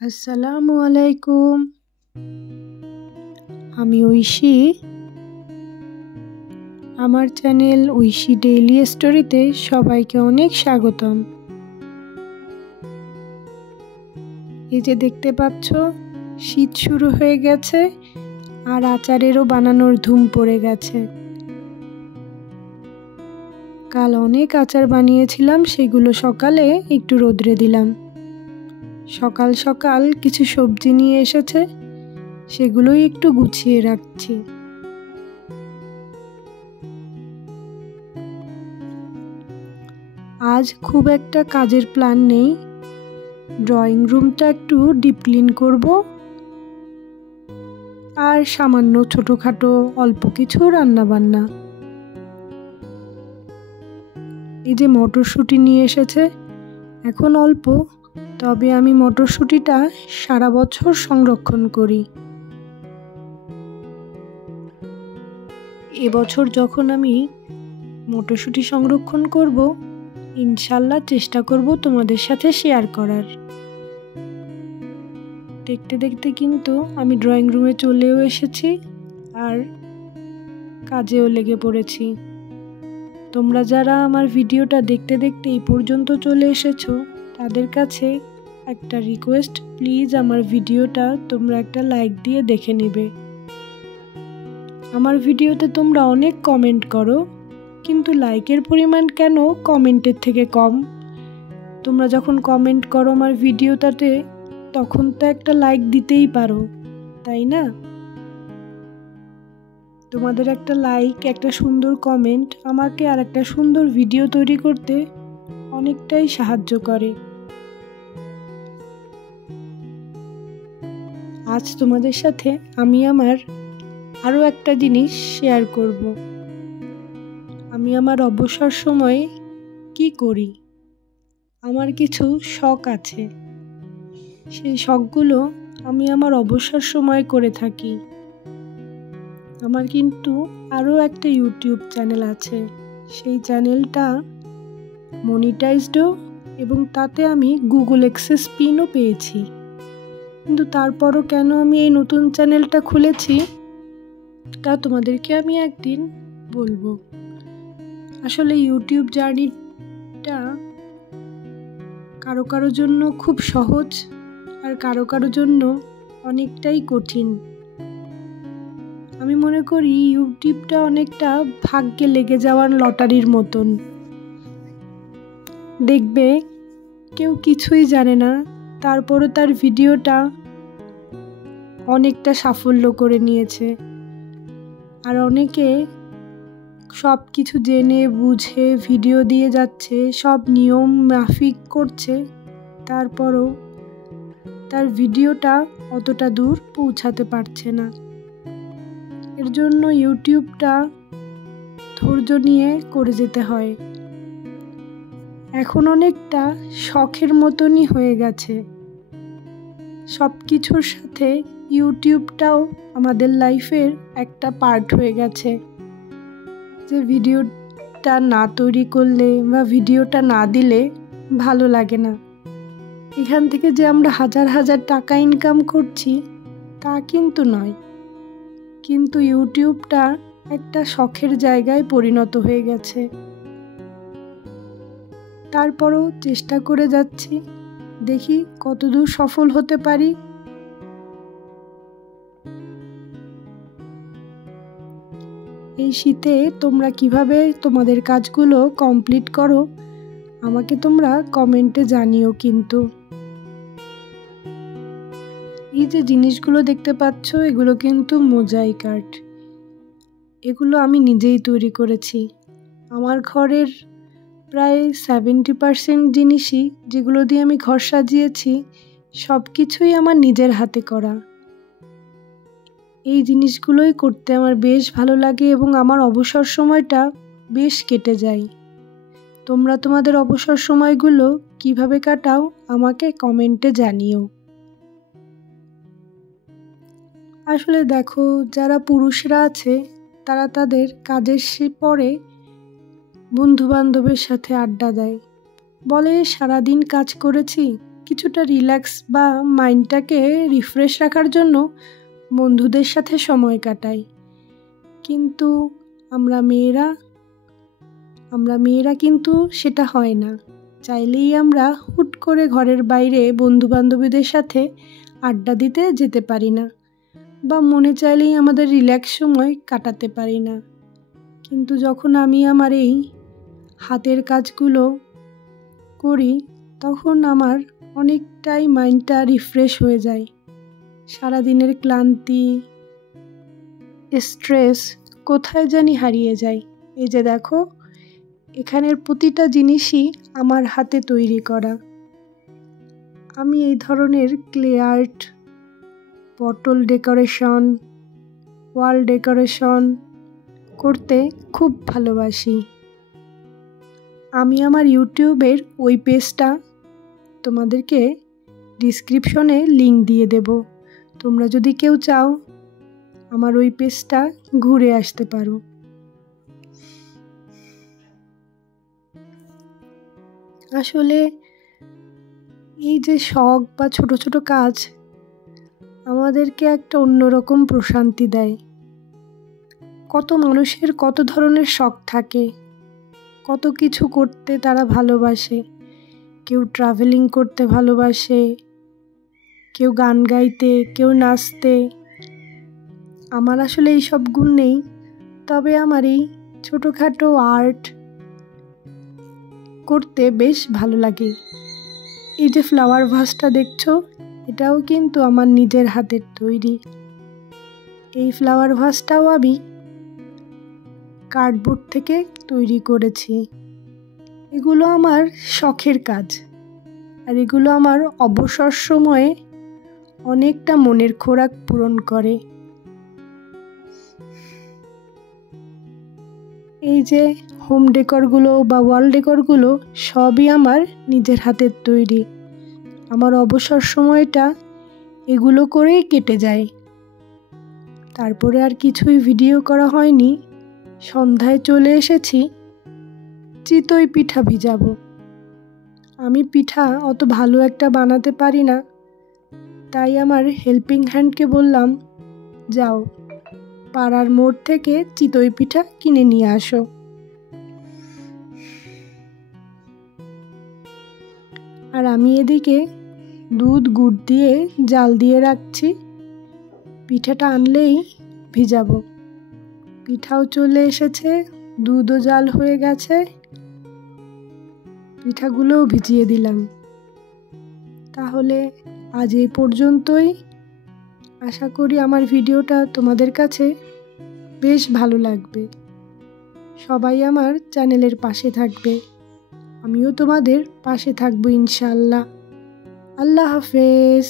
আসসালামু আলাইকুম। আমি ঐশী। আমার চ্যানেল ঐশী ডেইলি স্টোরিতে সবাইকে অনেক স্বাগতম। এই যে দেখতে পাচ্ছ, শীত শুরু হয়ে গেছে আর আচারেরও বানানোর ধুম পড়ে গেছে। কাল অনেক আচার বানিয়েছিলাম, সেগুলো সকালে একটু রোদ্রে দিলাম। সকাল সকাল কিছু সবজি নিয়ে এসেছে, সেগুলোই একটু গুছিয়ে রাখছি। আজ খুব একটা কাজের প্ল্যান নেই, ড্রয়িং রুমটা একটু ডিপ ক্লিন করব আর সামান্য ছোটোখাটো অল্প কিছু রান্না বান্না। এই যে মটরশুঁটি নিয়ে এসেছে, এখন অল্প, তবে আমি মটরশুঁটিটা সারা বছর সংরক্ষণ করি। এবছর যখন আমি মটরশুঁটি সংরক্ষণ করব, ইনশাল্লাহ চেষ্টা করব তোমাদের সাথে শেয়ার করার। দেখতে দেখতে কিন্তু আমি ড্রয়িং রুমে চলেও এসেছি আর কাজেও লেগে পড়েছি। তোমরা যারা আমার ভিডিওটা দেখতে দেখতে এই পর্যন্ত চলে এসেছো, তাদের কাছে একটা রিকোয়েস্ট, প্লিজ আমার ভিডিওটা তোমরা একটা লাইক দিয়ে দেখে নিবে। আমার ভিডিওতে তোমরা অনেক কমেন্ট করো, কিন্তু লাইকের পরিমাণ কেন কমেন্টের থেকে কম? তোমরা যখন কমেন্ট করো আমার ভিডিওটাতে, তখন তো একটা লাইক দিতেই পারো, তাই না? তোমাদের একটা লাইক, একটা সুন্দর কমেন্ট আমাকে আর একটা সুন্দর ভিডিও তৈরি করতে অনেকটাই সাহায্য করে। আজ তোমাদের সাথে আমি আমার আরও একটা জিনিস শেয়ার করব। আমি আমার অবসর সময়ে কি করি। আমার কিছু শখ আছে, সেই শখগুলো আমি আমার অবসর সময়ে করে থাকি। আমার কিন্তু আরও একটা ইউটিউব চ্যানেল আছে, সেই চ্যানেলটা মনিটাইজডও, এবং তাতে আমি গুগল অ্যাক্সেস পিনও পেয়েছি। কিন্তু তারপরও কেন আমি এই নতুন চ্যানেলটা খুলেছি, তা তোমাদেরকে আমি একদিন বলবো। আসলে ইউটিউব জার্নিটা কারো কারো জন্য খুব সহজ, আর কারো কারো জন্য অনেকটাই কঠিন। আমি মনে করি ইউটিউবটা অনেকটা ভাগ্যে লেগে যাওয়ার লটারির মতন। দেখবে কেউ কিছুই জানে না, তারপরও তার ভিডিওটা অনেকটা সাফল্য করে নিয়েছে। আর অনেকে সব কিছু জেনে বুঝে ভিডিও দিয়ে যাচ্ছে, সব নিয়ম মাফিক করছে, তারপরও তার ভিডিওটা অতটা দূর পৌঁছাতে পারছে না। এর জন্য ইউটিউবটা ধৈর্য নিয়ে করে যেতে হয়। এখন অনেকটা শখের মতনই হয়ে গেছে। সব কিছুর সাথে ইউটিউবটাও আমাদের লাইফের একটা পার্ট হয়ে গেছে। যে ভিডিওটা না তৈরি করলে বা ভিডিওটা না দিলে ভালো লাগে না। এখান থেকে যে আমরা হাজার হাজার টাকা ইনকাম করছি তা কিন্তু নয়, কিন্তু ইউটিউবটা একটা শখের জায়গায় পরিণত হয়ে গেছে। তারপরও চেষ্টা করে যাচ্ছি, দেখি কতদূর সফল হতে পারি। এই শীতে তোমরা কিভাবে তোমাদের কাজগুলো কমপ্লিট করো আমাকে তোমরা কমেন্টে জানিও। কিন্তু এই যে জিনিসগুলো দেখতে পাচ্ছ, এগুলো কিন্তু মোজাইক আর্ট। এগুলো আমি নিজেই তৈরি করেছি। আমার ঘরের প্রায় 70% জিনিসই, যেগুলো দিয়ে আমি ঘর সাজিয়েছি, সব কিছুই আমার নিজের হাতে করা। এই জিনিসগুলোই করতে আমার বেশ ভালো লাগে এবং আমার অবসর সময়টা বেশ কেটে যায়। তোমরা তোমাদের অবসর সময়গুলো কিভাবে কাটাও আমাকে কমেন্টে জানিও। আসলে দেখো, যারা পুরুষরা আছে তারা তাদের কাজের পরে বন্ধু বান্ধবের সাথে আড্ডা দেয়, বলে সারাদিন কাজ করেছি, কিছুটা রিল্যাক্স বা মাইন্ডটাকে রিফ্রেশ রাখার জন্য বন্ধুদের সাথে সময় কাটাই। কিন্তু আমরা মেয়েরা কিন্তু সেটা হয় না। চাইলেই আমরা হুট করে ঘরের বাইরে বন্ধুবান্ধবীদের সাথে আড্ডা দিতে যেতে পারি না, বা মনে চাইলেই আমাদের রিল্যাক্স সময় কাটাতে পারি না। কিন্তু যখন আমি আমার এই হাতের কাজগুলো করি, তখন আমার অনেকটাই মাইন্ডটা রিফ্রেশ হয়ে যায়। সারাদিনের ক্লান্তি, স্ট্রেস কোথায় জানি হারিয়ে যায়। এই যে দেখো, এখানের প্রতিটা জিনিসই আমার হাতে তৈরি করা। আমি এই ধরনের ক্লে আর্ট, বটল ডেকোরেশন, ওয়াল ডেকোরেশন করতে খুব ভালোবাসি। আমি আমার ইউটিউবের ওই পেজটা তোমাদেরকে ডিসক্রিপশনে লিংক দিয়ে দেব। তোমরা যদি কেউ চাও আমার ওই পেজটা ঘুরে আসতে পারো। আসলে এই যে শখ বা ছোট ছোট কাজ আমাদেরকে একটা অন্যরকম প্রশান্তি দেয়। কত মানুষের কত ধরনের শখ থাকে, কত কিছু করতে তারা ভালোবাসে। কেউ ট্রাভেলিং করতে ভালোবাসে, কেউ গান গাইতে, কেউ নাচতে। আমার আসলে এই সব গুণ নেই, তবে আমার এই ছোটোখাটো আর্ট করতে বেশ ভালো লাগে। এই যে ফ্লাওয়ার ভাসটা দেখছো, এটাও কিন্তু আমার নিজের হাতের তৈরি। এই ফ্লাওয়ার ভাসটাও আমি কার্ডবোর্ড থেকে তৈরি করেছি। এগুলো আমার শখের কাজ, আর এগুলো আমার অবসর সময়ে অনেকটা মনের খোরাক পূরণ করে। এই যে হোম ডেকরগুলো বা ওয়াল ডেকরগুলো সবই আমার নিজের হাতের তৈরি। আমার অবসর সময়টা এগুলো করেই কেটে যায়। তারপরে আর কিছুই ভিডিও করা হয়নি। সন্ধ্যায় চলে এসেছি, চিতই পিঠা ভিজাবো। আমি পিঠা অত ভালো একটা বানাতে পারি না, তাই আমার হেল্পিং হ্যান্ডকে বললাম, যাও পাড়ার মোড় থেকে চিতই পিঠা কিনে নিয়ে আসো। আর আমি এদিকে দুধ গুড় দিয়ে জাল দিয়ে রাখছি। পিঠাটা আনলেই ভিজাবো। পিঠাও চলে এসেছে, দুধও জাল হয়ে গেছে, পিঠাগুলোও ভিজিয়ে দিলাম। তাহলে আজ এই পর্যন্তই। আশা করি আমার ভিডিওটা তোমাদের কাছে বেশ ভালো লাগবে। সবাই আমার চ্যানেলের পাশে থাকবে, আমিও তোমাদের পাশে থাকবো ইনশাআল্লাহ। আল্লাহ হাফেজ।